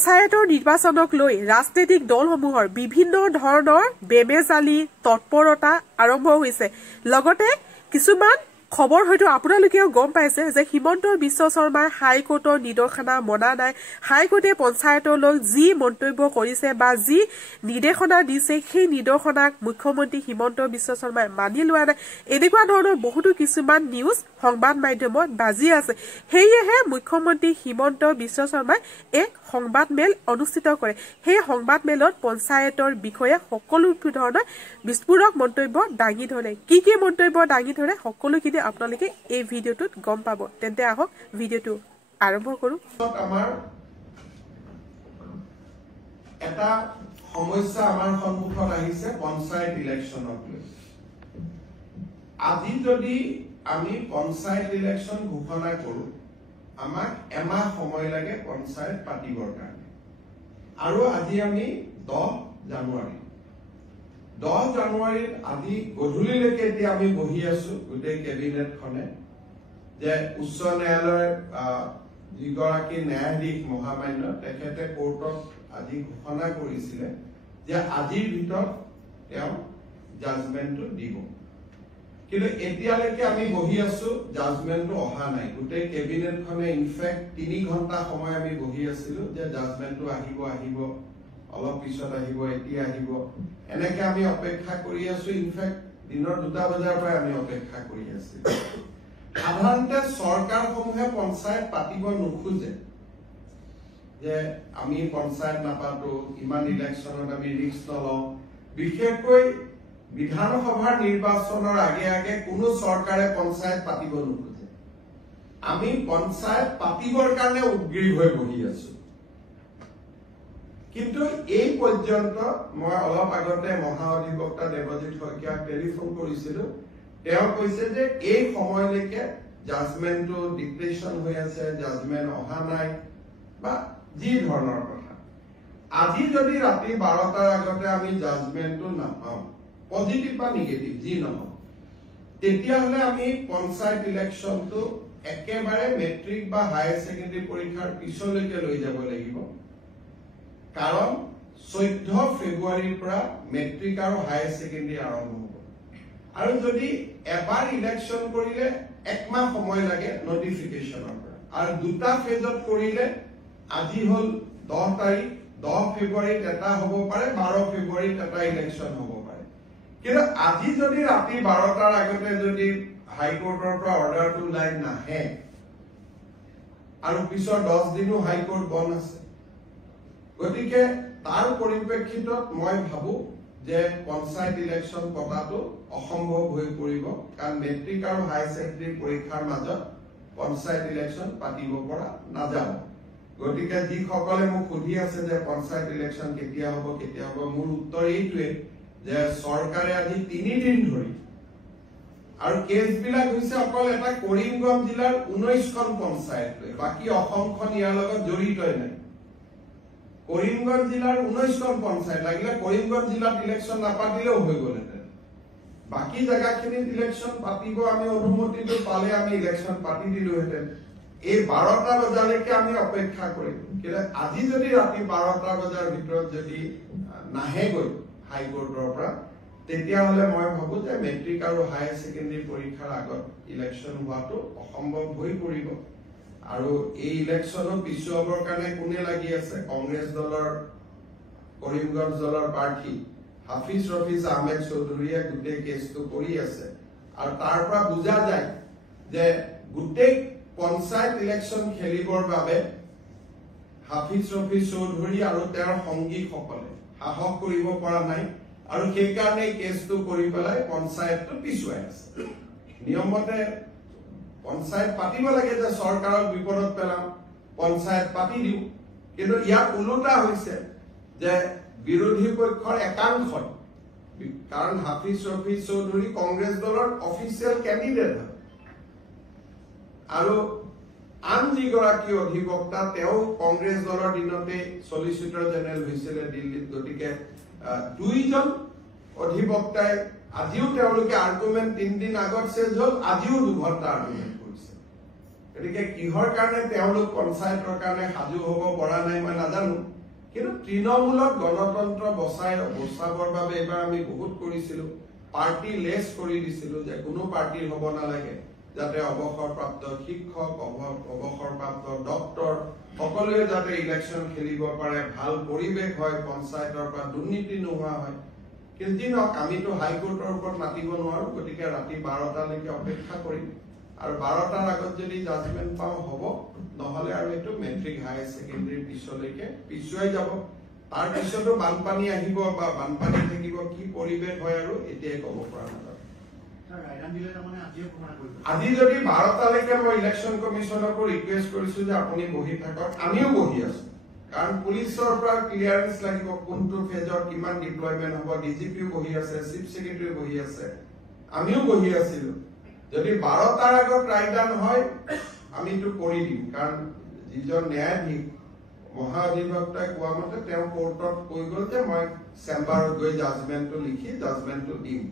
পঞ্চায়তৰ নিৰ্বাচনক লৈ ৰাজনৈতিক দলসমূহৰ বিভিন্ন ধৰণৰ বেমেজালি তৎপৰতা আৰম্ভ হৈছে লগতে কিছুমান খবৰ হয়তো আপোনালোকেও গম পাইছে যে হিমন্ত বিশ্ব শৰ্মাই হাইকোৰ্টৰ নিৰ্দেশনা মনা নাই হাইকোৰ্টে পঞ্চায়তলৈ যি মন্তব্য কৰিছে বা যি নিৰ্দেশনা দিছে সেই নিৰ্দেশনাক মুখ্যমন্ত্ৰী হিমন্ত বিশ্ব শৰ্মাই মানি লোৱা নাই এনেকুৱা ধৰণৰ বহুতো কিছুমান নিউজ সংবাদ মাধ্যমত বাজি আছে হেয়েহে মুখ্যমন্ত্ৰী হিমন্ত বিশ্ব শৰ্মাই এক সংবাদ মেল অনুষ্ঠিত কৰে সেই সংবাদ মেলত পঞ্চায়তৰ বিষয়ে সকলো ধৰণৰ বিস্ফোৰক মন্তব্য দাঙি ধৰে কি মন্তব্য দাঙি ধৰে সকলোখিনি আপোনালোকে এই ভিডিওটোত গম পাব তেন্তে আহক ভিডিওটো আৰম্ভ কৰো আমাৰ এটা সমস্যা আমাৰ সন্মুখত আহিছে পঞ্চায়ত ইলেকশনক লৈ আজি যদি আমি পঞ্চায়ত ইলেকশন ঘোষণা কৰো আমাক এমাহ সময় লাগে পঞ্চায়ত পাতিবৰ কাৰণে আৰু আজি আমি 10 জানুৱাৰীত আজি গধূলিলৈকে এতিয়া আমি বহি আছো গোটেই কেবিনেটখনে যে উচ্চ ন্যায়ালয়ৰ যিগৰাকী ন্যায়াধীশ মহামান্য তেখেতে কোৰ্টত আজি ঘোষণা কৰিছিলে যে আজিৰ ভিতৰত তেওঁ জাজমেন্টটো দিব কিন্তু এতিয়ালৈকে আমি বহি আছো জাজমেন্টটো অহা নাই গোটেই কেবিনেটখনে ইনফেক্ট 3 ঘণ্টা সময় আমি বহি আছিলো যে জাজমেন্টটো আহিব অলপ পিছত আহিব এতিয়া আহিব এনেকে আমি অপেক্ষা কৰি আছো ইনফেক্ট দিনৰ 2টা বজাৰ পৰা আমি অপেক্ষা কৰি আছো সাধাৰণতে চৰকাৰসমূহে পঞ্চায়ত পাতিব নোখোজে যে আমি পঞ্চায়ত নাপাতো ইমান ইলেকশনত আমি ৰিস্ক নলওঁ বিশেষকৈ বিধানসভাৰ নিৰ্বাচনৰ আগে কোনো চৰকাৰে পঞ্চায়ত পাতিব নোখোজে আমি পঞ্চায়ত পাতিবৰ কাৰণে উগ্ৰীৱ হৈ বহি আছো কিন্তু এই পৰ্যন্ত মই অলপ আগতে মহা অধিবক্তা দেৱজিৎ শইকীয়াক টেলিফোন কৰিছিলো তেওঁ কৈছে যে এই সময়লৈকে জাজমেন্টটো ডিক্লেৰেশ্যন হৈ আছে জাজমেন্ট অহা নাই বা যি ধৰণৰ কথা আজি যদি ৰাতি 12টাৰ আগতে আমি জাজমেন্টটো নাপাওঁ পজিটিভ বা নিগেটিভ যি নহওক তেতিয়াহলে আমি পঞ্চায়ত ইলেকশনটো একেবাৰে মেট্ৰিক বা হায়াৰ সেকেন্ডাৰী পৰীক্ষাৰ পিছলৈকে লৈ যাব লাগিব কাৰণ 14 ফেব্ৰুৱাৰীৰ পৰা মেট্ৰিক আৰু হায়াৰ সেকেন্ডাৰী আৰম্ভ হ'ব আৰু যদি এবাৰ ইলেকশন কৰিলে একমাহ সময় লাগে নটিফিকেশনৰ পৰা আৰু দুটা ফেজত কৰিলে আজি হল 10 তাৰিখ 10 ফেব্ৰুৱাৰীত এটা হ'ব পাৰে 12 ফেব্ৰুৱাৰীত এটা ইলেকশন হ'ব পাৰে কিন্তু আজি যদি ৰাতি 12টাৰ আগতে যদি হাইকোৰ্টৰ পৰা অৰ্ডাৰটো লাইন নাহে আৰু পিছৰ 10 দিনো হাইকোৰ্ট বন্ধ আছে গতিকে তাৰ পৰিপ্ৰেক্ষিতত মই ভাবো যে পঞ্চায়ত ইলেকশন পতাটো অসম্ভৱ হৈ পৰিব কাৰণ মেট্ৰিক আৰু হায়াৰ সেকেন্ডাৰী পৰীক্ষাৰ মাজত পঞ্চায়ত ইলেকশন পাতিব পৰা নাযাব গতিকে যি সকলে মোক সুধি আছে যে পঞ্চায়ত ইলেকশন কেতিয়া হ'ব মোৰ উত্তৰ এইটোৱে যে চৰকাৰে আজি 3 দিন ধৰি আৰু কেছবিলাক হৈছে অকল এটা কৰিমগঞ্জ জিলাৰ 19খন পঞ্চায়ত লৈ বাকি অসমখন ইয়াৰ লগত জড়িতই নাই কৰিমগঞ্জ জিলাৰ 19খন পঞ্চায়ত লাগিলে কৰিমগঞ্জ জিলাত ইলেকশন নাপাতিলেও হৈ গ'লহেঁতেন বাকি জায়গাখিনিত ইলেকশন পাতিব আমি অনুমতিটো পালে আমি ইলেকশন পাতি দিলোহেঁতেন এই 12টা বজালৈকে আমি অপেক্ষা কৰিম কিন্তু আজি যদি ৰাতি 12টা বজাৰ ভিতৰত যদি নাহে গৈ হাইকোৰ্টৰ পৰা তেতিয়াহলে মই ভাবো যে মেট্ৰিক আৰু হায়াৰ সেকেন্ডাৰী পৰীক্ষাৰ আগত ইলেকশন হোৱাটো অসম্ভৱ হৈ পৰিব আৰু এই ইলেকশনৰ পিছুৱাবৰ কাৰণে কোনে লাগি আছে কংগ্ৰেছ দলৰ কৰিমগঞ্জ দলৰ প্ৰাৰ্থী হাফিজ ৰফিজ আহমেদ চৌধুৰীয়ে গোটেই কেছটো কৰি আছে আৰু তাৰ পৰা বুজা যায় যে গোটেই পঞ্চায়ত ইলেকশন খেলিবৰ বাবে হাফিজ ৰফিজ চৌধুৰী আৰু তেওঁৰ সংগীসকলে সাহস কৰিব পৰা নাই আৰু সেই কাৰণে কেছটো কৰি পেলাই পঞ্চায়তটো পিছুৱাই আছে নিয়মমতে পঞ্চায়ত পাতিব লাগে যে চৰকাৰক বিপদত পেলাম পঞ্চায়ত পাতি দিও কিন্তু ইয়াৰ উল্টা হৈছে যে বিৰোধী পক্ষৰ একাংশ কাৰণ হাফিজ ৰফিজ চৌধুৰী কংগ্ৰেছ দলৰ অফিচিয়েল ক্যান্ডিডেট আৰু আন যিগৰাকী অধিবক্তা তেওঁ কংগ্ৰেছ দলৰ দিনতে সলিচিটৰ জেনেৰেল হৈছিল দিল্লীত গতিকে দুইজন অধিবক্তাই আজিও তেওঁলোকে আৰ্গুমেন্ট 3 দিন আগত চেজ হল আজিও 2 ঘণ্টা আৰ্গুমেন্ট কৰিছে গতিকে কিহৰ কাৰণে তেওঁলোক পঞ্চায়তৰ কাৰণে সাজু হ'ব পৰা নাই মই নাজানো কিন্তু তৃণমূলক গণতন্ত্ৰ বচাবৰ বাবে এবাৰ আমি বহুত কৰিছিলো পাৰ্টি লেছ কৰি দিছিলো যে কোনো পাৰ্টিৰ হ'ব নালাগে যাতে অৱসৰপ্ৰাপ্ত শিক্ষক অৱসৰপ্ৰাপ্ত ডক্টৰ সকলোৱে যাতে ইলেকশ্যন খেলিব পাৰে ভাল পৰিৱেশ হয় পঞ্চায়তৰ পৰা দুৰ্নীতি নোহোৱা হয় কিন্তু আমিতো হাইকোৰ্টৰ ওপৰত মাতিব নোৱাৰো গতিকে ৰাতি 12টালৈকে অপেক্ষা কৰিম আৰু 12টাৰ আগত যদি জাজমেন্ট পাও হ'ব নহলে আৰু এটো মেট্ৰিক হাই সেকেন্ডাৰী পিছলৈকে পিছুৱাই যাব তাৰ পিছতো বানপানী আহিব বা বানপানী থাকিব কি পৰিৱেশ হয় আৰু এতিয়াই ক'ব পৰা নাযায় আজি যদি 12টালৈকে মই ইলেকশ্যন কমিশনক ৰিকুৱেষ্ট কৰিছো যে আপুনি বহি থাকক আমিও বহি আছো কাৰণ পুলিচৰ পৰা ক্লিয়াৰেন্স লাগিব কোনটো ফেজৰ কিমান ডিপ্লয়মেন্ট হ'ব ডিজিপিও বহি আছে চিফ সেক্ৰেটাৰী বহি আছে আমিও বহি আছিলো যদি 12টাৰ আগত ৰায়দান হয় আমিটো কৰি দিম কাৰণ যিজন ন্যায়াধীশ মহাধিবক্তাই কোৱা মতে তেওঁ কোৰ্টত কৈ গ'ল যে মই চেম্বাৰত গৈ জাজমেন্টটো লিখি জাজমেন্টটো দিম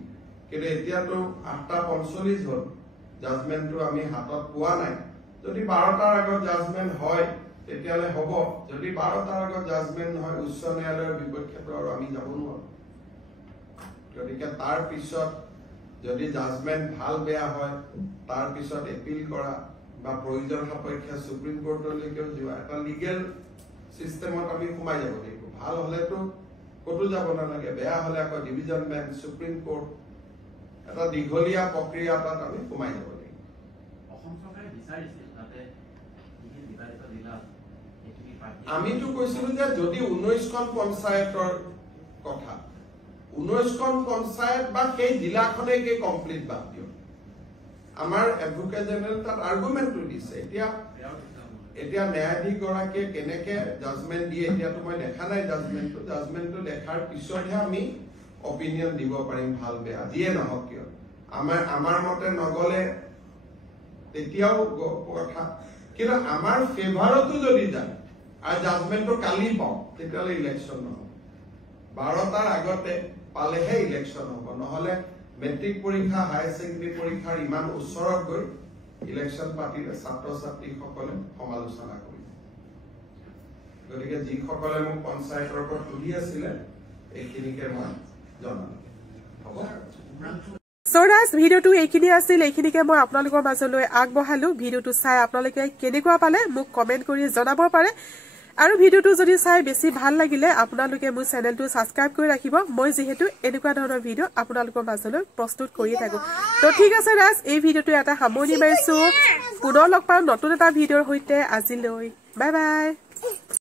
কিন্তু এতিয়াতো 8:45 হ'ল জাজমেন্টটো আমি হাতত পোৱা নাই যদি 12টাৰ আগত জাজমেন্ট হয় তেতিয়ালে হ'ব যদি 12টাৰ আগত জাজমেন্ট নহয় উচ্চ ন্যায়ালয়ৰ বিপক্ষেতো আৰু আমি যাব নোৱাৰো গতিকে তাৰ পিছত যদি জাজমেন্ট ভাল বেয়া হয় তাৰ পিছত এপিল কৰা বা প্ৰয়োজন সাপেক্ষে সুপ্ৰিম কোৰ্টলৈকে যোৱা এটা লিগেল সিস্টেমত আমি সোমাই যাব লাগিব ভাল হলেতো কতো যাব নালাগে বেয়া হলে আকৌ ডিভিজন বেঞ্চ সুপ্ৰিম কোৰ্ট এটা দীঘলীয়া প্ৰক্ৰিয়া তাত আমি সোমাই যাব লাগিব অসম চৰকাৰে বিচাৰিছিল তাতে কি বিবাদিত জিলা আমিতো কৈছিলো যে যদি 19খন পঞ্চায়তৰ কথা 19খন পঞ্চায়ত বা সেই জিলাখনেই কমপ্লিট বাদ দিও আমাৰ এডভোকেট জেনেৰেল তাত আৰ্গুমেন্টটো দিছে এতিয়া ন্যায়াধীশ গৰাকীয়ে কেনেকে জাজমেন্ট দিয়ে এতিয়াতো মই দেখা নাই জাজমেন্টটো দেখাৰ পিছতহে আমি অপিনিয়ন দিব পাৰিম ভাল বেয়া যিয়ে নহওক কিয় আমাৰ মতে নগলে তেতিয়াও কথা কিন্তু আমাৰ ফেভাৰতো যদি যায় আৰু জাজমেন্টটো কালি পাওঁ তেতিয়ালে ইলেকশ্যন নহব 12টাৰ আগতে পালেহে ইলেকশ্যন হ'ব নহলে মেট্ৰিক পৰীক্ষা হাই সেকেন্ডাৰী পৰীক্ষাৰ ইমান ওচৰত গৈ ইলেকশ্যন পাতিলে ছাত্ৰ ছাত্ৰীসকলে সমালোচনা কৰিব গতিকে যিসকলে মোক পঞ্চায়তৰ পৰা তুলি আছিলে এইখিনিকে মই জনাম হ'ব সৌৰাজ ভিডিওটো এইখিনি আছিল এইখিনিকে মই আপোনালোকৰ মাজলৈ আগবঢ়ালো ভিডিওটো চাই আপোনালোকে কেনেকুৱা পালে মোক কমেন্ট কৰি জনাব পাৰে আৰু ভিডিওটো যদি চাই বেছি ভাল লাগিলে আপোনালোকে মোৰ চেনেলটো সাবস্ক্ৰাইব কৰি ৰাখিব মই যেহেতু এনেকুৱা ধৰণৰ ভিডিও আপোনালোকৰ মাজলৈ প্ৰস্তুত কৰি থাকো তো ঠিক আছে ৰাজ এই ভিডিওটো এটা সামৰণি মাৰিছো পুনৰ লগ পাম নতুন এটা ভিডিওৰ সৈতে আজিলৈ বাই বাই